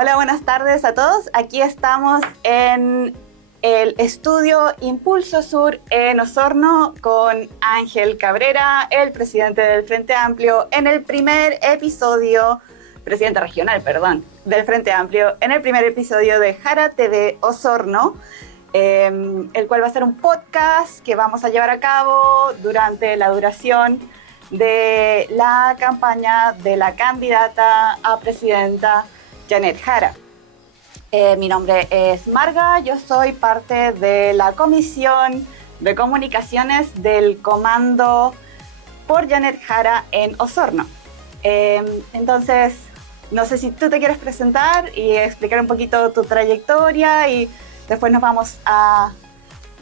Hola, buenas tardes a todos. Aquí estamos en el estudio Impulso Sur en Osorno con Ángel Cabrera, el presidente del Frente Amplio, en el primer episodio, presidente regional, perdón, del Frente Amplio, en el primer episodio de Jara TV Osorno, el cual va a ser un podcast que vamos a llevar a cabo durante la duración de la campaña de la candidata a presidenta Janet Jara. Mi nombre es Marga, yo soy parte de la Comisión de Comunicaciones del Comando por Janet Jara en Osorno. Entonces, no sé si tú te quieres presentar y explicar un poquito tu trayectoria y después nos vamos a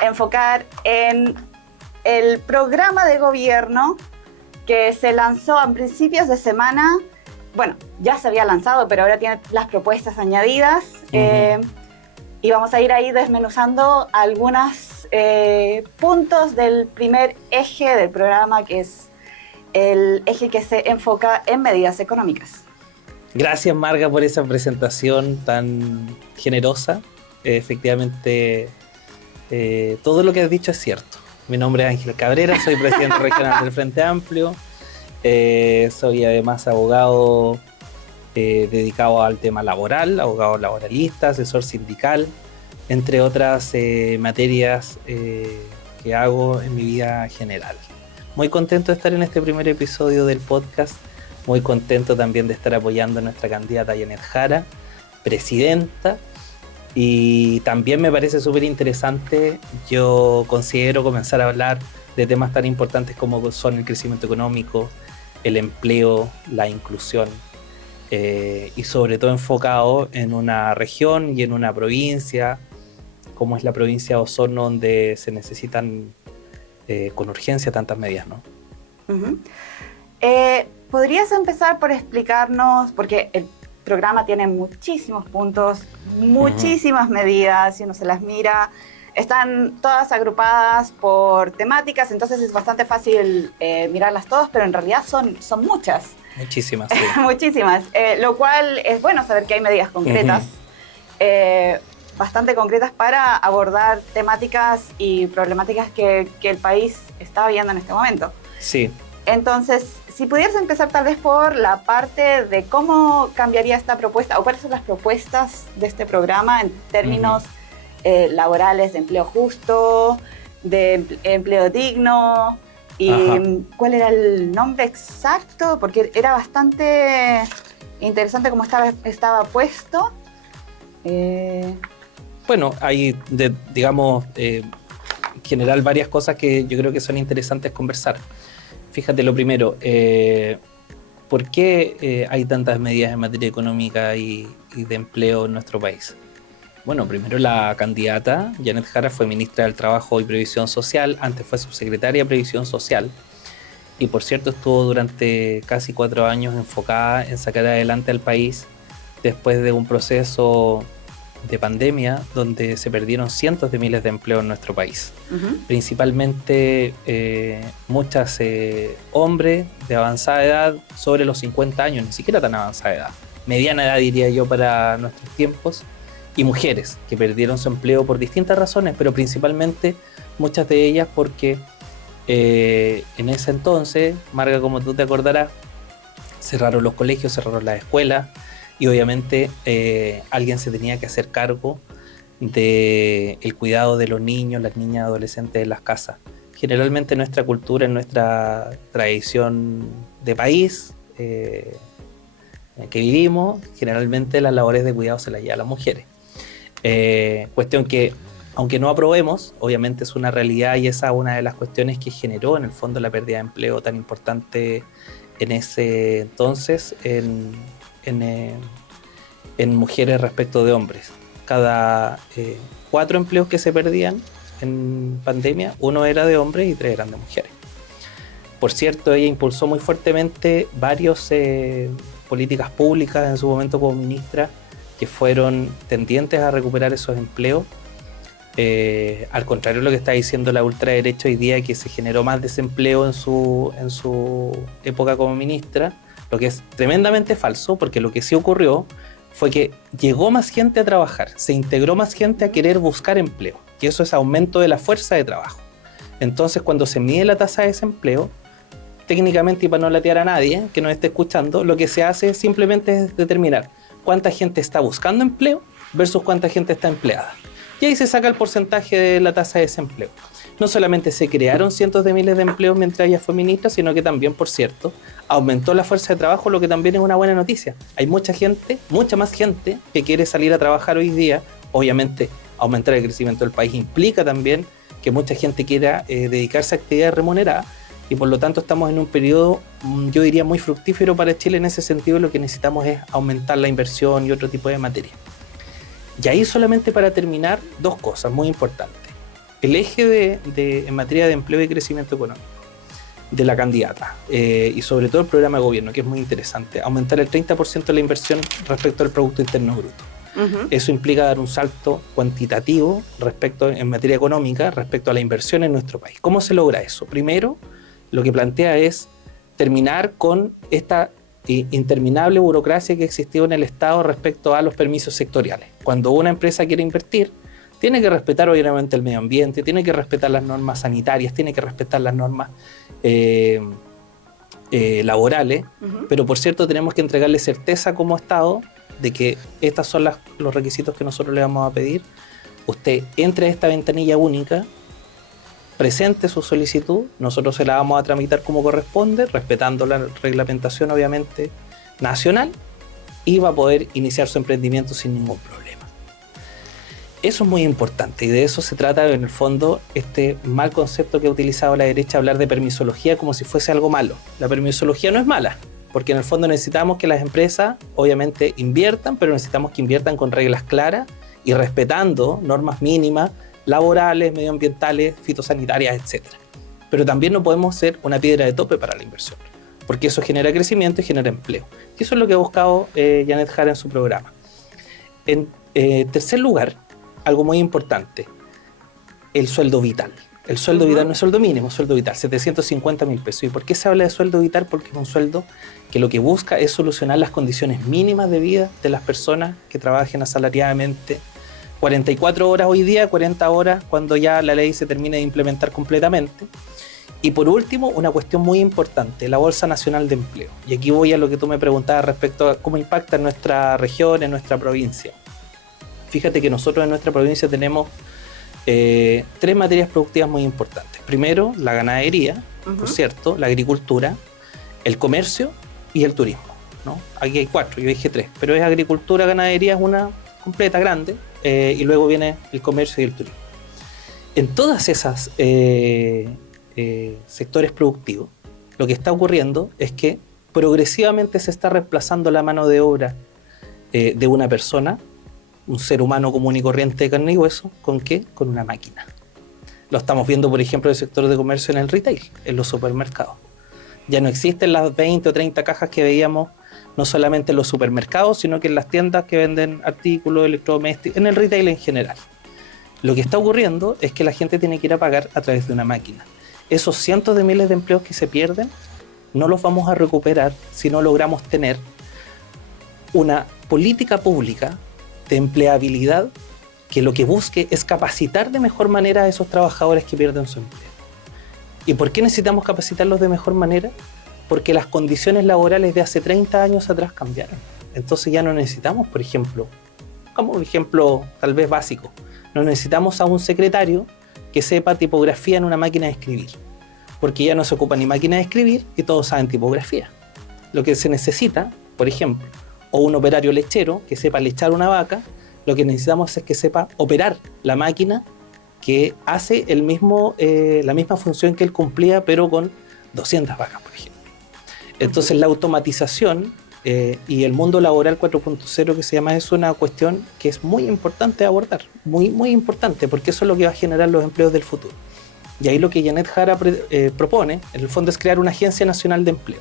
enfocar en el programa de gobierno que se lanzó a principios de semana. Bueno, ya se había lanzado, pero ahora tiene las propuestas añadidas. Y vamos a ir ahí desmenuzando algunos puntos del primer eje del programa, que es el eje que se enfoca en medidas económicas. Gracias, Marga, por esa presentación tan generosa. Efectivamente, todo lo que has dicho es cierto. Mi nombre es Ángel Cabrera, soy presidente regional del Frente Amplio. Soy además abogado dedicado al tema laboral, abogado laboralista, asesor sindical, entre otras materias que hago en mi vida general. Muy contento de estar en este primer episodio del podcast, muy contento también de estar apoyando a nuestra candidata Janet Jara, presidenta, y también me parece súper interesante, yo considero comenzar a hablar de temas tan importantes como son el crecimiento económico, el empleo, la inclusión, y sobre todo enfocado en una región y en una provincia, como es la provincia de Osorno, donde se necesitan con urgencia tantas medidas, ¿no? ¿Podrías empezar por explicarnos, porque el programa tiene muchísimos puntos, muchísimas medidas, si uno se las mira, están todas agrupadas por temáticas, entonces es bastante fácil mirarlas todas, pero en realidad son muchas. Muchísimas, sí. Muchísimas, lo cual es bueno saber que hay medidas concretas, bastante concretas para abordar temáticas y problemáticas que el país está viendo en este momento. Sí. Entonces, si pudieras empezar tal vez por la parte de cómo cambiaría esta propuesta, o cuáles son las propuestas de este programa en términos laborales, de empleo justo, de empleo digno, y cuál era el nombre exacto, porque era bastante interesante cómo estaba puesto. Bueno, hay, digamos, en general varias cosas que yo creo que son interesantes conversar. Fíjate lo primero, ¿por qué hay tantas medidas en materia económica y de empleo en nuestro país? Bueno, primero la candidata, Janet Jara, fue ministra del Trabajo y Previsión Social, antes fue subsecretaria de Previsión Social, y por cierto estuvo durante casi 4 años enfocada en sacar adelante al país después de un proceso de pandemia donde se perdieron cientos de miles de empleos en nuestro país. Principalmente muchas hombres de avanzada edad, sobre los 50 años, ni siquiera tan avanzada edad, mediana edad diría yo para nuestros tiempos, y mujeres que perdieron su empleo por distintas razones, pero principalmente muchas de ellas porque en ese entonces, Marga, como tú te acordarás, cerraron los colegios, cerraron las escuelas, y obviamente alguien se tenía que hacer cargo del cuidado de los niños, las niñas, adolescentes en las casas. Generalmente en nuestra cultura, en nuestra tradición de país en el que vivimos, generalmente las labores de cuidado se las llevan a las mujeres. Cuestión que, aunque no aprobemos, obviamente es una realidad, y esa es una de las cuestiones que generó en el fondo la pérdida de empleo tan importante en ese entonces en mujeres respecto de hombres. Cada 4 empleos que se perdían en pandemia, 1 era de hombres y 3 eran de mujeres. Por cierto, ella impulsó muy fuertemente varias políticas públicas en su momento como ministra que fueron tendientes a recuperar esos empleos. Al contrario de lo que está diciendo la ultraderecha hoy día, que se generó más desempleo en su época como ministra, lo que es tremendamente falso, porque lo que sí ocurrió fue que llegó más gente a trabajar, se integró más gente a querer buscar empleo, y eso es aumento de la fuerza de trabajo. Entonces, cuando se mide la tasa de desempleo, técnicamente, y para no latear a nadie que nos esté escuchando, lo que se hace simplemente es determinar cuánta gente está buscando empleo versus cuánta gente está empleada. Y ahí se saca el porcentaje de la tasa de desempleo. No solamente se crearon cientos de miles de empleos mientras ella fue ministra, sino que también, por cierto, aumentó la fuerza de trabajo, lo que también es una buena noticia. Hay mucha gente, mucha más gente que quiere salir a trabajar hoy día. Obviamente, aumentar el crecimiento del país implica también que mucha gente quiera dedicarse a actividades remuneradas, y por lo tanto estamos en un periodo, yo diría, muy fructífero para Chile en ese sentido. Lo que necesitamos es aumentar la inversión y otro tipo de materia. Y ahí, solamente para terminar, dos cosas muy importantes. El eje en materia de empleo y crecimiento económico de la candidata, y sobre todo el programa de gobierno, que es muy interesante, aumentar el 30% de la inversión respecto al Producto Interno Bruto. Eso implica dar un salto cuantitativo en materia económica respecto a la inversión en nuestro país. ¿Cómo se logra eso? Primero, lo que plantea es terminar con esta interminable burocracia que existió en el Estado respecto a los permisos sectoriales. Cuando una empresa quiere invertir, tiene que respetar obviamente el medio ambiente, tiene que respetar las normas sanitarias, tiene que respetar las normas laborales, pero por cierto tenemos que entregarle certeza como Estado de que estos son los requisitos que nosotros le vamos a pedir. Usted entre a esta ventanilla única, presente su solicitud, nosotros se la vamos a tramitar como corresponde, respetando la reglamentación obviamente nacional, y va a poder iniciar su emprendimiento sin ningún problema. Eso es muy importante, y de eso se trata en el fondo este mal concepto que ha utilizado la derecha, hablar de permisología como si fuese algo malo. La permisología no es mala, porque en el fondo necesitamos que las empresas obviamente inviertan, pero necesitamos que inviertan con reglas claras y respetando normas mínimas laborales, medioambientales, fitosanitarias, etc. Pero también no podemos ser una piedra de tope para la inversión, porque eso genera crecimiento y genera empleo. Y eso es lo que ha buscado Janet Jara en su programa. En tercer lugar, algo muy importante, el sueldo vital. El sueldo vital no es sueldo mínimo, es sueldo vital, 750.000 pesos. ¿Y por qué se habla de sueldo vital? Porque es un sueldo que lo que busca es solucionar las condiciones mínimas de vida de las personas que trabajen asalariadamente 44 horas hoy día, 40 horas cuando ya la ley se termine de implementar completamente. Y por último, una cuestión muy importante, la Bolsa Nacional de Empleo. Y aquí voy a lo que tú me preguntabas respecto a cómo impacta en nuestra región, en nuestra provincia. Fíjate que nosotros en nuestra provincia tenemos 3 materias productivas muy importantes. Primero, la ganadería, por cierto, la agricultura, el comercio y el turismo, ¿no? Aquí hay 4, yo dije 3, pero es agricultura, ganadería, es una completa, grande, y luego viene el comercio y el turismo. En todas esas sectores productivos, lo que está ocurriendo es que progresivamente se está reemplazando la mano de obra de una persona, un ser humano común y corriente de carne y hueso, ¿con qué? Con una máquina. Lo estamos viendo, por ejemplo, en el sector de comercio, en el retail, en los supermercados. Ya no existen las 20 o 30 cajas que veíamos, no solamente en los supermercados, sino que en las tiendas que venden artículos electrodomésticos, en el retail en general. Lo que está ocurriendo es que la gente tiene que ir a pagar a través de una máquina. Esos cientos de miles de empleos que se pierden, no los vamos a recuperar si no logramos tener una política pública de empleabilidad que lo que busque es capacitar de mejor manera a esos trabajadores que pierden su empleo. ¿Y por qué necesitamos capacitarlos de mejor manera? Porque las condiciones laborales de hace 30 años atrás cambiaron. Entonces ya no necesitamos, por ejemplo, como un ejemplo tal vez básico, no necesitamos a un secretario que sepa tipografía en una máquina de escribir, porque ya no se ocupa ni máquina de escribir y todos saben tipografía. Lo que se necesita, por ejemplo, o un operario lechero que sepa lechar una vaca, lo que necesitamos es que sepa operar la máquina que hace la misma función que él cumplía, pero con 200 vacas, por ejemplo. Entonces la automatización y el mundo laboral 4.0 que se llama es una cuestión que es muy importante abordar, muy, muy importante, porque eso es lo que va a generar los empleos del futuro. Y ahí lo que Janet Jara propone, en el fondo, es crear una agencia nacional de empleo,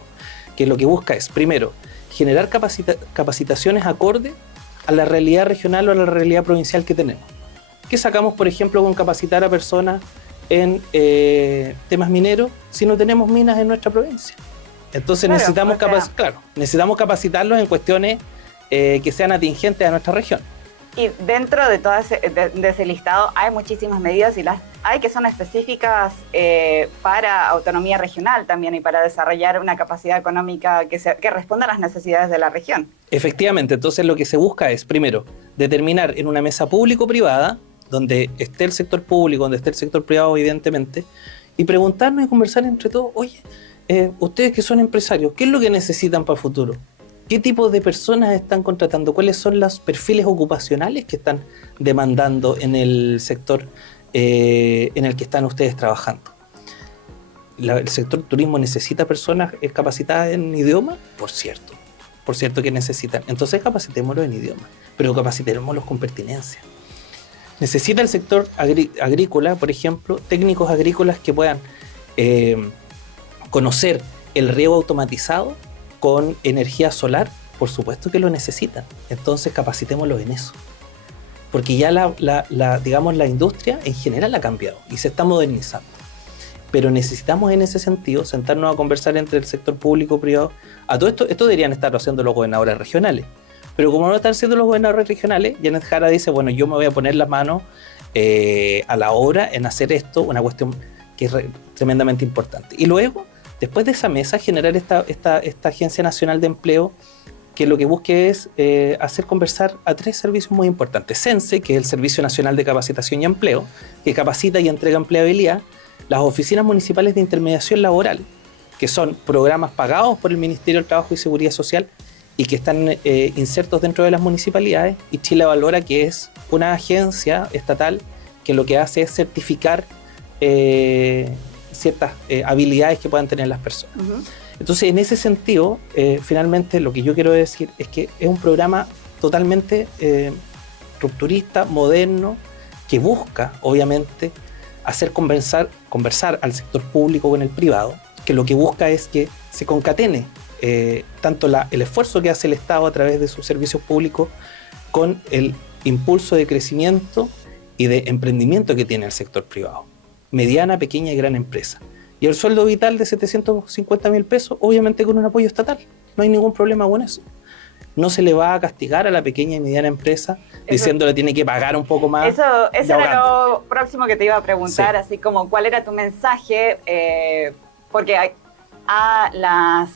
que lo que busca es, primero, generar capacitaciones acorde a la realidad regional o a la realidad provincial que tenemos. ¿Qué sacamos, por ejemplo, con capacitar a personas en temas mineros si no tenemos minas en nuestra provincia? Entonces necesitamos capacitarlos en cuestiones que sean atingentes a nuestra región. Y dentro de todo ese listado hay muchísimas medidas y las hay que son específicas para autonomía regional también y para desarrollar una capacidad económica que responda a las necesidades de la región. Efectivamente, entonces lo que se busca es, primero, determinar en una mesa público-privada, donde esté el sector público, donde esté el sector privado, evidentemente, y preguntarnos y conversar entre todos, oye, ustedes que son empresarios, ¿qué es lo que necesitan para el futuro? ¿Qué tipo de personas están contratando? ¿Cuáles son los perfiles ocupacionales que están demandando en el sector en el que están ustedes trabajando? ¿El sector turismo necesita personas capacitadas en idioma? Por cierto que necesitan. Entonces capacitémoslos en idioma, pero capacitémoslos con pertinencia. Necesita el sector agrícola, por ejemplo, técnicos agrícolas que puedan conocer el riego automatizado con energía solar. Por supuesto que lo necesitan. Entonces capacitémoslos en eso. Porque ya digamos, la industria en general ha cambiado y se está modernizando. Pero necesitamos en ese sentido sentarnos a conversar entre el sector público y privado. A todo esto deberían estar haciendo los gobernadores regionales. Pero como no están haciendo los gobernadores regionales, Janet Jara dice, bueno, yo me voy a poner las manos a la obra en hacer esto, una cuestión que es tremendamente importante. Y luego, después de esa mesa, generar esta Agencia Nacional de Empleo, que lo que busque es hacer conversar a 3 servicios muy importantes. CENSE, que es el Servicio Nacional de Capacitación y Empleo, que capacita y entrega empleabilidad. Las oficinas municipales de intermediación laboral, que son programas pagados por el Ministerio del Trabajo y Seguridad Social y que están insertos dentro de las municipalidades. Y Chile Valora, que es una agencia estatal que lo que hace es certificar ciertas habilidades que puedan tener las personas. Uh-huh. Entonces, en ese sentido, finalmente lo que yo quiero decir es que es un programa totalmente rupturista, moderno, que busca, obviamente, hacer conversar al sector público con el privado, que lo que busca es que se concatene tanto el esfuerzo que hace el Estado a través de sus servicios públicos con el impulso de crecimiento y de emprendimiento que tiene el sector privado. Mediana, pequeña y gran empresa. Y el sueldo vital de 750.000 pesos, obviamente con un apoyo estatal. No hay ningún problema con eso. No se le va a castigar a la pequeña y mediana empresa diciéndole tiene que pagar un poco más. Eso era lo próximo que te iba a preguntar, sí. Así como cuál era tu mensaje, porque a las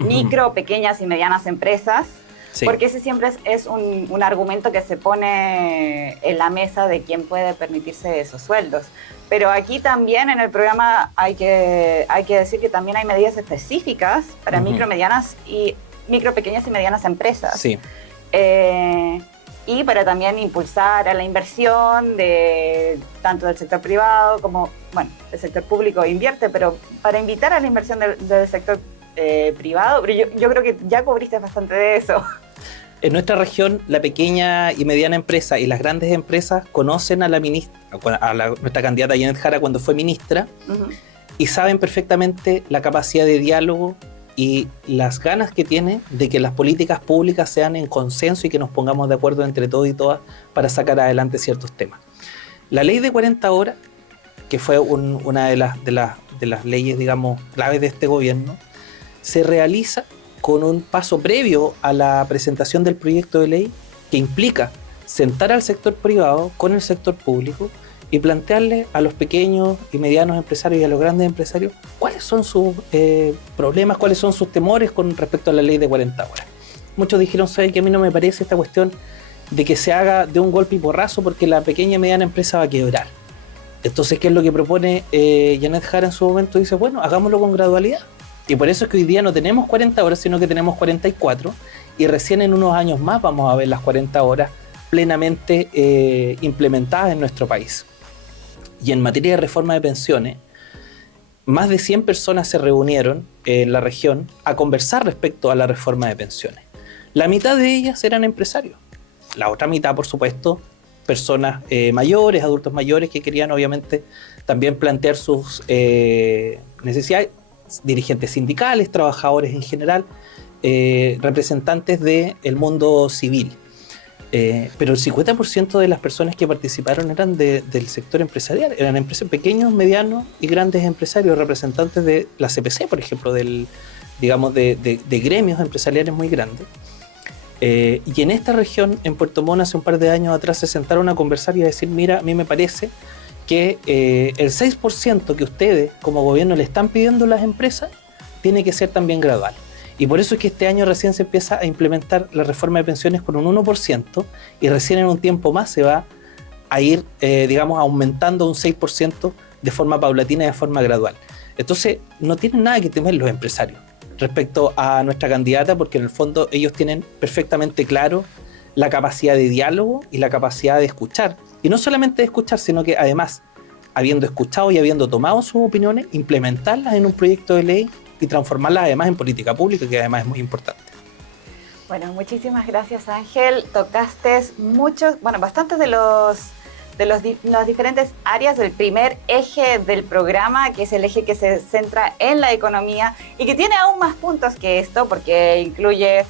micro, pequeñas y medianas empresas, sí. Porque ese siempre es un argumento que se pone en la mesa de quién puede permitirse esos sueldos. Pero aquí también en el programa hay que decir que también hay medidas específicas para micro, pequeñas y medianas empresas. Sí. Y para también impulsar a la inversión tanto del sector privado como, bueno, el sector público invierte, pero para invitar a la inversión del sector privado, pero yo creo que ya cubriste bastante de eso. En nuestra región, la pequeña y mediana empresa y las grandes empresas conocen a la ministra, nuestra candidata Janet Jara cuando fue ministra, uh-huh. Y saben perfectamente la capacidad de diálogo y las ganas que tiene de que las políticas públicas sean en consenso y que nos pongamos de acuerdo entre todos y todas para sacar adelante ciertos temas. La ley de 40 horas, que fue una de las leyes, digamos, claves de este gobierno, se realiza con un paso previo a la presentación del proyecto de ley que implica sentar al sector privado con el sector público y plantearle a los pequeños y medianos empresarios y a los grandes empresarios cuáles son sus problemas, cuáles son sus temores con respecto a la ley de 40 horas. Muchos dijeron, ¿sabes que a mí no me parece esta cuestión de que se haga de un golpe y porrazo porque la pequeña y mediana empresa va a quebrar? Entonces, ¿qué es lo que propone Janet Jara en su momento? Dice, bueno, hagámoslo con gradualidad. Y por eso es que hoy día no tenemos 40 horas, sino que tenemos 44, y recién en unos años más vamos a ver las 40 horas plenamente implementadas en nuestro país. Y en materia de reforma de pensiones, más de 100 personas se reunieron en la región a conversar respecto a la reforma de pensiones. La mitad de ellas eran empresarios. La otra mitad, por supuesto, personas mayores, adultos mayores, que querían obviamente también plantear sus necesidades, dirigentes sindicales, trabajadores en general, representantes del mundo civil. Pero el 50% de las personas que participaron eran del sector empresarial, eran pequeños, medianos y grandes empresarios, representantes de la CPC, por ejemplo, de gremios empresariales muy grandes. Y en esta región, en Puerto Montt, hace un par de años atrás, se sentaron a conversar y a decir, mira, a mí me parece que el 6% que ustedes como gobierno le están pidiendo a las empresas tiene que ser también gradual. Y por eso es que este año recién se empieza a implementar la reforma de pensiones con un 1% y recién en un tiempo más se va a ir, digamos, aumentando un 6% de forma paulatina y de forma gradual. Entonces, no tienen nada que temer los empresarios respecto a nuestra candidata, porque en el fondo ellos tienen perfectamente claro la capacidad de diálogo y la capacidad de escuchar. Y no solamente de escuchar, sino que además, habiendo escuchado y habiendo tomado sus opiniones, implementarlas en un proyecto de ley y transformarlas además en política pública, que además es muy importante. Bueno, muchísimas gracias, Ángel. Tocaste bastantes de las diferentes áreas del primer eje del programa, que es el eje que se centra en la economía y que tiene aún más puntos que esto, porque incluye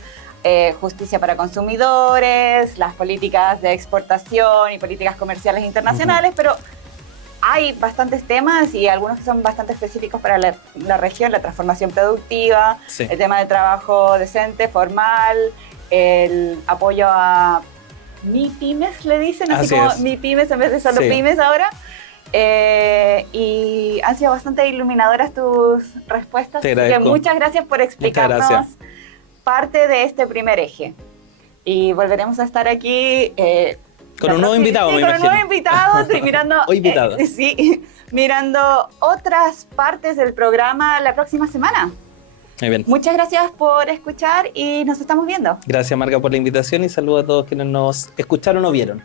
justicia para consumidores, las políticas de exportación y políticas comerciales internacionales, pero hay bastantes temas y algunos que son bastante específicos para la región, la transformación productiva, sí, el tema de trabajo decente, formal, el apoyo a MIPYMES, le dicen, así como MIPYMES en vez de solo pymes ahora. Y han sido bastante iluminadoras tus respuestas, así que muchas gracias por explicarnos parte de este primer eje. Y volveremos a estar aquí con un nuevo invitado, me imagino. Con un nuevo invitado, mirando, mirando otras partes del programa la próxima semana. Muy bien. Muchas gracias por escuchar y nos estamos viendo. Gracias, Marga, por la invitación y saludos a todos quienes nos escucharon o vieron.